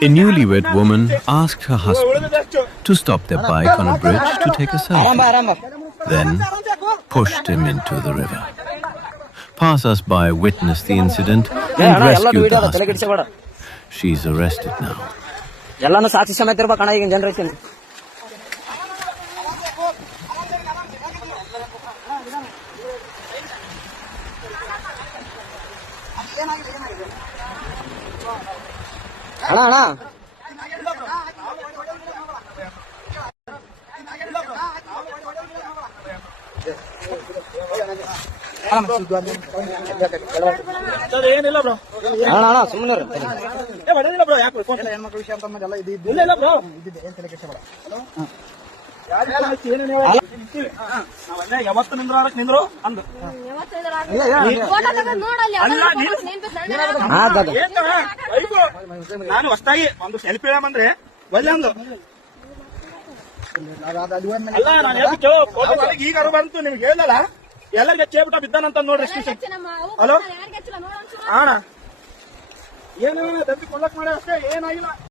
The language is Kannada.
A newlywed woman asked her husband to stop their bike on a bridge to take a selfie, then pushed him into the river. Passers-by witnessed the incident and rescued the husband. She's arrested now. ಎಲ್ಲಾನು ಸಾಕ್ಷಿ ಸಮೇತ ಇರ್ಬೇಕಣ್ಣ ಈಗಿನ ಜನರೇಷನ್. ಅಣ್ಣ ಅಣ್ಣ ಏನಿಲ್ಲ ಬ್ರೋ, ಅಣ್ಣ ಸುಮ್ಮನೆ ಹೊಡೆದಿಲ್ಲ ಬ್ರೋ. ಯಾಕೆ ಹೆಣ್ಮಕ್ಳ ವಿಷಯ ಅಂತ ಇಲ್ಲ ಬ್ರೋ, ಇದ್ದಿದ್ದೆ ಏನ್ ತಲೆ ಕೆಡಿಸ್ಬೇಡ. ಯಾವತ್ತು ನಿಂದ್ರು ಅಂದ ನಾನು ಹೊಸದಾಗಿ ಒಂದು ಸೆಲ್ಫಿ ಹೇಳಂದ್ರೆ ಒಳ್ಳೆ ಅಂದು ಅಲ್ಲ. ನಾನು ಈಗ ಬಂತು ನಿಮ್ಗೆ ಹೇಳಲ್ಲ, ಎಲ್ಲರಿಗೆ ಚೇಬಿಟ ಬಿದ್ದಾನಂತ ನೋಡ್ರಿ. ಹಲೋ ಅಣ್ಣ, ಏನು ದಂಬಿ ಕೊಳ್ಳಕ್ ಮಾಡಿ ಅಷ್ಟೇ, ಏನಾಗಿಲ್ಲ.